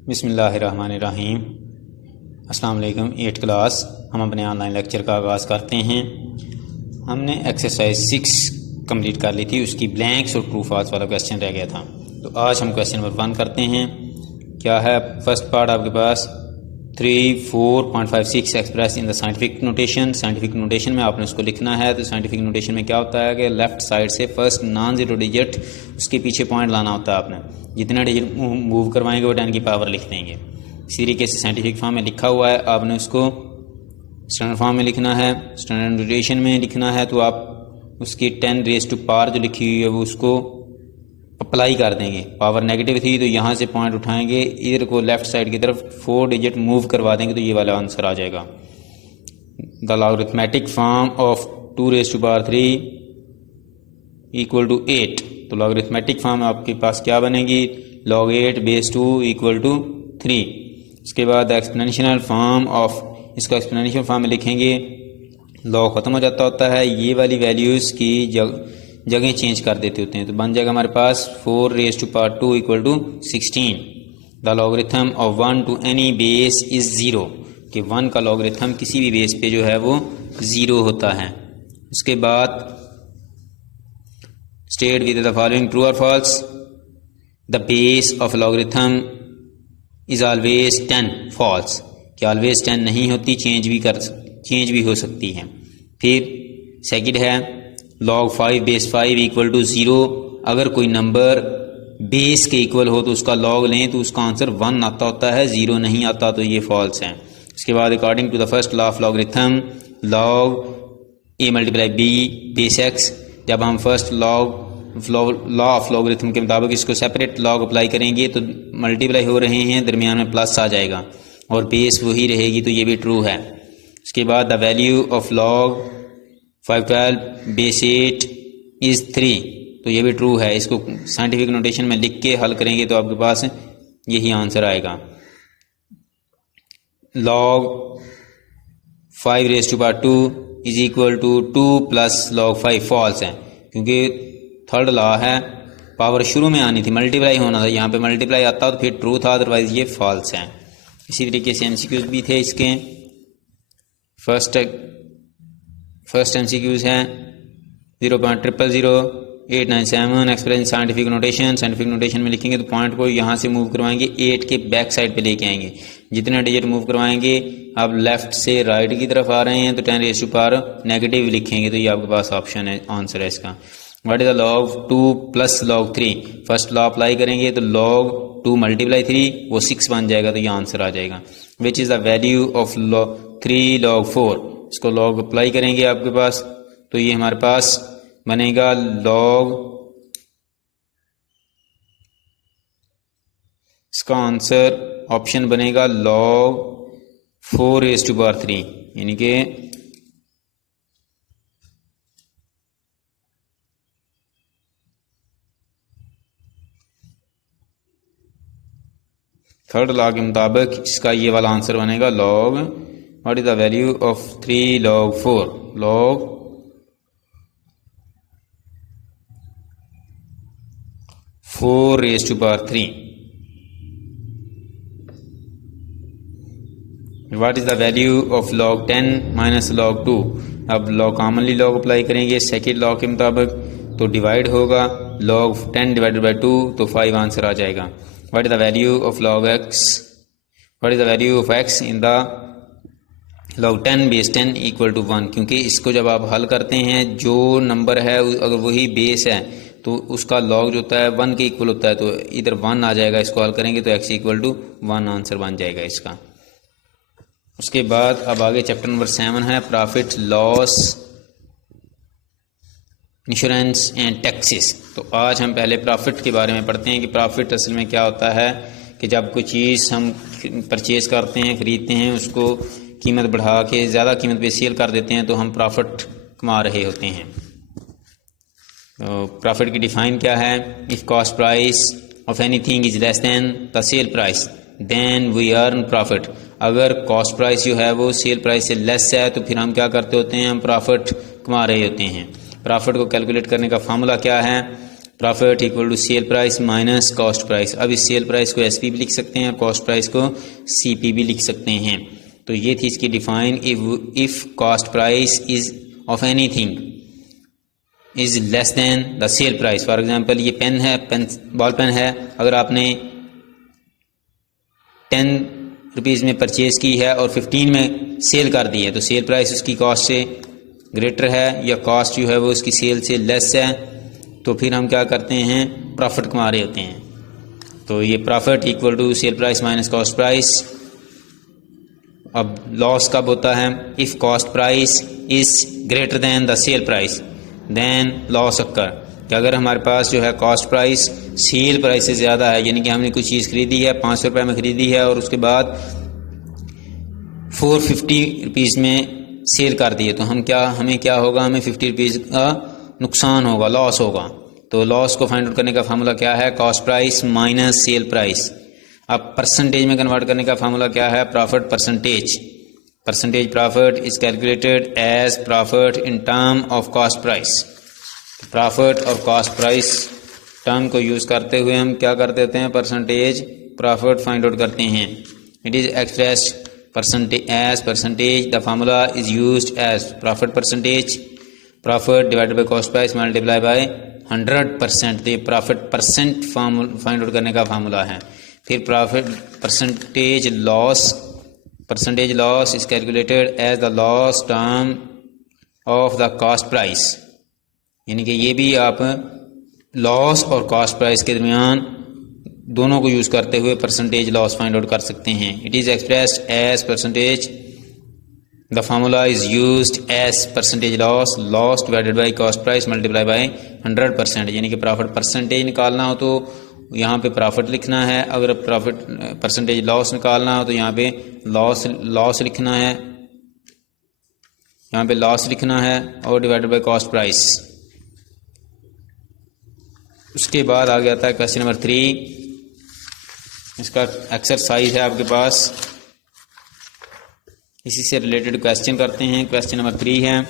बिस्मिल्लाहिर्रहमानिर्रहीम। अस्सलाम वालेकुम। 8 क्लास हम अपने ऑनलाइन लेक्चर का आगाज़ करते हैं। हमने एक्सरसाइज 6 कंप्लीट कर ली थी, उसकी ब्लैंक्स और ट्रू फॉल्स वाला क्वेश्चन रह गया था। तो आज हम क्वेश्चन नंबर 1 करते हैं। क्या है फर्स्ट पार्ट आपके पास 34.56 express in the scientific notation. Scientific notation में आपने उसको लिखना है। तो साइंटिफिक नोटेशन में क्या होता है कि लेफ्ट साइड से फर्स्ट नॉन जीरो डिजिट उसके पीछे पॉइंट लाना होता है। आपने जितना डिजिट मूव करवाएंगे वो 10 की पावर लिख देंगे। इसी तरीके से साइंटिफिक फॉर्म में लिखा हुआ है, आपने उसको स्टैंडर्ड फॉर्म में लिखना है। स्टैंडर्ड नोटेशन में लिखना है तो आप उसकी 10 रेज़ टू पावर जो लिखी हुई है वो उसको अप्लाई कर देंगे। पावर नेगेटिव थी तो यहाँ से पॉइंट उठाएंगे, इधर को लेफ्ट साइड की तरफ 4 डिजिट मूव करवा देंगे तो ये वाला आंसर आ जाएगा। The logarithmic form of 2 raise to power 3 equal to 8। तो लॉगरिथमेटिक फॉर्म आपके पास क्या बनेगी, log 8 बेस 2 इक्वल टू 3। इसके बाद एक्सपोनेंशियल फॉर्म ऑफ, इसका एक्सपोनेंशियल फॉर्म में लिखेंगे, लॉग ख़त्म हो जाता होता है, ये वाली वैल्यूज़ की जगह चेंज कर देते होते हैं। तो बन जाएगा हमारे पास 4 raise to power 2 equal to 16। The logarithm of 1 to any base is 0, कि 1 का लॉगरिथम किसी भी बेस पे जो है वो 0 होता है। उसके बाद state with the following, true और false. The base of logarithm is always 10, false, कि ऑलवेज 10 नहीं होती, चेंज भी हो सकती है। फिर सेकंड है log 5 बेस 5 इक्वल टू 0। अगर कोई नंबर बेस के इक्वल हो तो उसका log लें तो उसका आंसर 1 आता होता है, 0 नहीं आता, तो ये फॉल्स है। इसके बाद according to the first law of logarithm, log a multiply b base x, जब हम फर्स्ट लॉ ऑफ लॉगरिथम के मुताबिक इसको सेपरेट log अप्लाई करेंगे तो मल्टीप्लाई हो रहे हैं, दरमियान में प्लस आ जाएगा और बेस वही रहेगी, तो ये भी ट्रू है। उसके बाद the value of log 512 base 8 is 3, तो ये भी ट्रू है। इसको साइंटिफिक नोटेशन में लिख के हल करेंगे तो आपके पास यही आंसर आएगा। log 5 raise to power 2 is equal to 2 plus log 5, false है, क्योंकि थर्ड लॉ है, पावर शुरू में आनी थी, मल्टीप्लाई होना था, यहाँ पे मल्टीप्लाई आता तो फिर ट्रू था, अदरवाइज ये फॉल्स है। इसी तरीके से एमसीक्यूज भी थे इसके। फर्स्ट एमसीक्यूज है 0.0000897 express scientific notation. Scientific notation में लिखेंगे तो पॉइंट को यहाँ से मूव करवाएंगे, 8 के बैक साइड पे लेके आएंगे। जितने डिजिट मूव करवाएंगे, आप लेफ्ट से राइट की तरफ आ रहे हैं तो 10 रेज़ टू पावर नेगेटिव लिखेंगे, तो ये आपके पास ऑप्शन है, आंसर है इसका। What is the log 2 plus log 3। First law apply करेंगे तो log 2 मल्टीप्लाई 3 वो 6 बन जाएगा, तो ये आंसर आ जाएगा। Which is the value of 3 log 4। इसको log अप्लाई करेंगे आपके पास तो ये हमारे पास बनेगा log, इसका आंसर ऑप्शन बनेगा log 4 रेज़ टू पावर 3, यानी कि थर्ड लॉ के मुताबिक इसका ये वाला आंसर बनेगा log, what is the value of 3 log 4, log 4 raise to power 3। What is the value of log 10 minus log 2। अब log कॉमनली log अप्लाई करेंगे सेकेंड लॉ के मुताबिक तो डिवाइड होगा, log 10 डिवाइडेड बाई 2 तो 5 आंसर आ जाएगा। What is the value of log x? What is the value of x in the log 10 base 10 equal to 1, क्योंकि इसको जब आप हल करते हैं जो नंबर है अगर वही बेस है तो उसका log जो होता है 1 के इक्वल होता है, तो इधर 1 आ जाएगा। इसको हल करेंगे तो x इक्वल टू 1 आंसर बन जाएगा इसका। उसके बाद अब आगे चैप्टर नंबर 7 है profit loss insurance and taxes. तो आज हम पहले प्रॉफिट के बारे में पढ़ते हैं कि प्रॉफिट असल में क्या होता है, कि जब कोई चीज़ हम परचेज़ करते हैं, ख़रीदते हैं, उसको कीमत बढ़ा के ज़्यादा कीमत पे सेल कर देते हैं तो हम प्रॉफिट कमा रहे होते हैं। तो प्रॉफिट की डिफ़ाइन क्या है, if cost price of anything is less than the sale price then we earn profit. अगर कॉस्ट प्राइस जो है वो सेल प्राइस से लेस है तो फिर हम क्या करते होते हैं, हम प्रॉफिट कमा रहे होते हैं। प्रॉफिट को कैलकुलेट करने का फार्मूला क्या है, profit equal to sale price minus cost price. अब इस सेल प्राइस को एसपी भी लिख सकते हैं और कॉस्ट प्राइस को सीपी भी लिख सकते हैं। तो ये थी इसकी define. If cost price is of anything is less than the sale price. For example ये पेन है, बॉल पेन है, अगर आपने 10 रुपीज़ में परचेज़ की है और 15 में सेल कर दी है तो सेल प्राइस उसकी कॉस्ट से ग्रेटर है या कॉस्ट जो है वो उसकी सेल से लेस है, तो फिर हम क्या करते हैं, प्रॉफिट कमा रहे होते हैं। तो ये profit equal to sale price minus cost price. अब लॉस कब होता है? If cost price is greater than the sale price then loss occur. कि अगर हमारे पास जो है कॉस्ट प्राइस सेल प्राइस से ज़्यादा है, यानी कि हमने कुछ चीज़ खरीदी है 500 रुपये में खरीदी है और उसके बाद 450 रुपीज़ में सेल कर दिए, तो हमें क्या होगा, हमें 50 रुपीज़ का नुकसान होगा, लॉस होगा। तो लॉस को फाइंड आउट करने का फार्मूला क्या है? Cost price minus sale price. अब परसेंटेज में कन्वर्ट करने का फार्मूला क्या है? Profit percentage. Percentage profit is calculated as profit in term of cost price. Profit और कॉस्ट प्राइस टर्म को यूज़ करते हुए हम क्या कर देते हैं, परसेंटेज प्रॉफिट फाइंड आउट करते हैं। It is expressed percentage. The formula is used as profit percentage, profit divided by cost price multiplied by 100%। तो ये प्रॉफिट परसेंट फाइंड आउट करने का फार्मूला है। फिर profit percentage loss is calculated as the loss term of the cost price. यानी कि ये भी आप लॉस और कॉस्ट प्राइस के दरमियान दोनों को यूज़ करते हुए परसेंटेज लॉस फाइंड आउट कर सकते हैं। It is expressed as percentage. The formula is used as percentage loss divided by cost price multiply by 100%। यानी कि प्रॉफिट परसेंटेज निकालना हो तो यहाँ पे प्रॉफिट लिखना है, अगर प्रॉफिट परसेंटेज लॉस निकालना हो तो यहाँ पे लॉस लिखना है, यहाँ पे लॉस लिखना है और डिवाइडेड बाय कॉस्ट प्राइस। उसके बाद आ गया था क्वेश्चन नंबर 3। इसका एक्सरसाइज है आपके पास, इसी से रिलेटेड क्वेश्चन करते हैं। क्वेश्चन नंबर 3 है,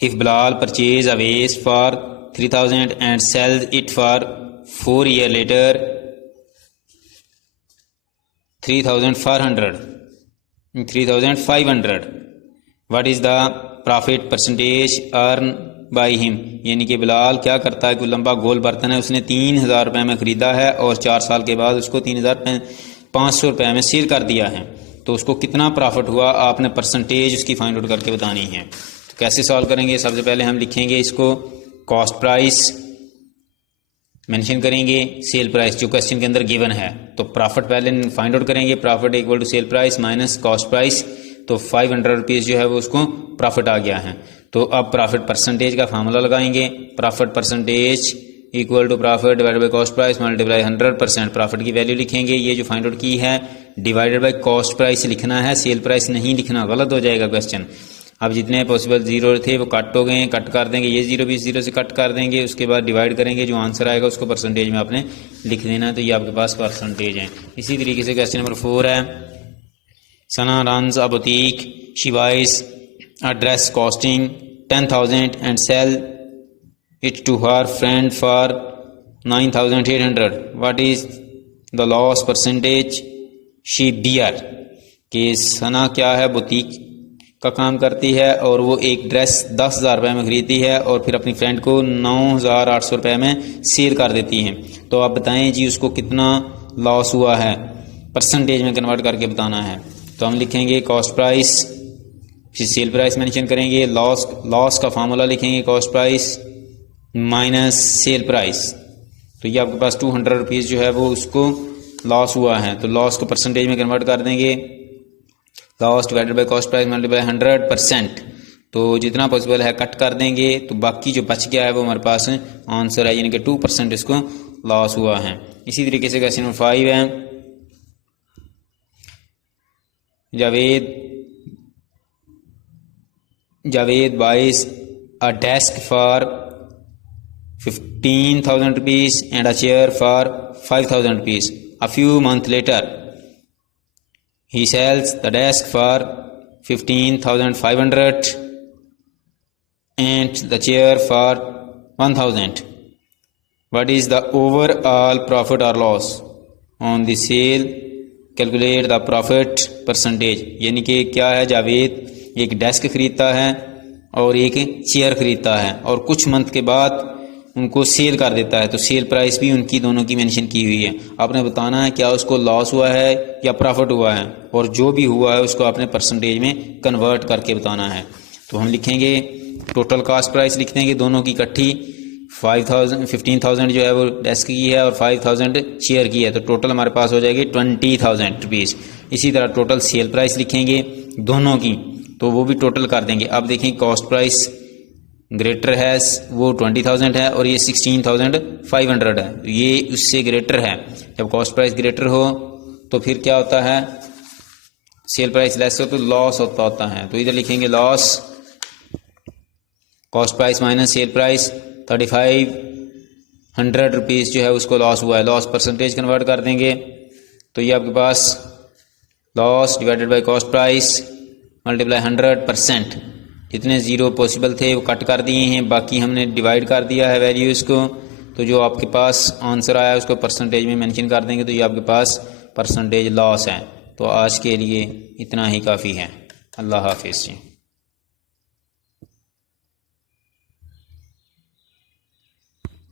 if Bilal purchase a vest for 3000 and sales it for 4 year later 3500, what is the profit percentage earn by him. यानी कि बिलाल क्या करता है, कोई लंबा गोल बर्तन है, उसने 3000 रुपये में ख़रीदा है और 4 साल के बाद उसको 3500 रुपये में सेल कर दिया है, तो उसको कितना प्रॉफिट हुआ, आपने परसेंटेज उसकी फाइंड आउट करके बतानी है। तो कैसे सॉल्व करेंगे? सबसे पहले हम लिखेंगे इसको कॉस्ट प्राइस मेंशन करेंगे, सेल प्राइस जो क्वेश्चन के अंदर गिवन है, तो प्रॉफिट पहले फाइंड आउट करेंगे। Profit equal to sale price minus cost price, तो 500 रुपीज़ जो है वो उसको प्रॉफिट आ गया है। तो अब प्रॉफिट परसेंटेज का फार्मूला लगाएंगे। Profit percentage equal to profit divided by cost price multiply 100%। Profit की वैल्यू लिखेंगे, ये जो फाइंड आउट की है डिवाइडेड बाय कॉस्ट प्राइस लिखना है, सेल प्राइस नहीं लिखना, गलत हो जाएगा क्वेश्चन। अब जितने पॉसिबल जीरो थे वो कट हो गए, कट कर देंगे, ये जीरो भी जीरो से कट कर देंगे, उसके बाद डिवाइड करेंगे, जो आंसर आएगा उसको परसेंटेज में आपने लिख देना है। तो ये आपके पास परसेंटेज है। इसी तरीके से क्वेश्चन नंबर 4 है, Sana runs a boutique, she buys a dress costing 10,000 and sell it to her friend for 9,800. What is the loss percentage she bear? कि सना क्या है, बुटीक का काम करती है और वो एक ड्रेस 10,000 रुपये में खरीदती है और फिर अपनी फ्रेंड को 9,800 रुपये में सेल कर देती है। तो आप बताएं जी उसको कितना लॉस हुआ है, परसेंटेज में कन्वर्ट करके बताना है। तो हम लिखेंगे कॉस्ट प्राइस, फिर सेल प्राइस मेंशन करेंगे, लॉस का फार्मूला लिखेंगे cost price minus sale price. तो ये आपके पास 200 रुपीज़ जो है वो उसको लॉस हुआ है, तो लॉस को परसेंटेज में कन्वर्ट कर देंगे। Loss divided by cost price multiply 100%। तो जितना पॉसिबल है कट कर देंगे, तो बाकी जो बच गया है वो हमारे पास आंसर है, यानी कि 2% इसको लॉस हुआ है। इसी तरीके से क्वेश्चन नंबर 5 है, Javed buys a desk for 15,000 rupees and a chair for 5,000 rupees. A few months later, he sells the desk for 15,500 and the chair for 1,000. What is the overall profit और loss on the sale, calculate the profit percentage. यानी कि क्या है, जावेद एक desk खरीदता है और एक चेयर खरीदता है और कुछ मंथ के बाद उनको सेल कर देता है, तो सेल प्राइस भी उनकी दोनों की मेंशन की हुई है। आपने बताना है क्या उसको लॉस हुआ है या प्रॉफिट हुआ है, और जो भी हुआ है उसको आपने परसेंटेज में कन्वर्ट करके बताना है। तो हम लिखेंगे टोटल कॉस्ट प्राइस लिख देंगे दोनों की इकट्ठी, 15,000 जो है वो डेस्क की है और 5,000 चेयर की है, तो टोटल हमारे पास हो जाएगी 20,000 रुपीज़। इसी तरह टोटल सेल प्राइस लिखेंगे दोनों की, तो वो भी टोटल कर देंगे। अब देखें कॉस्ट प्राइस ग्रेटर है, वो 20,000 है और ये 16,500 है, तो ये उससे ग्रेटर है। जब कॉस्ट प्राइस ग्रेटर हो तो फिर क्या होता है, सेल प्राइस लेस हो तो लॉस होता है। तो इधर लिखेंगे loss, cost price minus sale price, 3,500 rupees जो है उसको लॉस हुआ है, लॉस परसेंटेज कन्वर्ट कर देंगे। तो ये आपके पास loss divided by cost price multiply 100%, जितने ज़ीरो पॉसिबल थे वो कट कर दिए हैं, बाकी हमने डिवाइड कर दिया है वैल्यूज़ को। तो जो आपके पास आंसर आया उसको परसेंटेज में मेंशन कर देंगे, तो ये आपके पास परसेंटेज लॉस है। तो आज के लिए इतना ही काफ़ी है। अल्लाह हाफिज़ जी।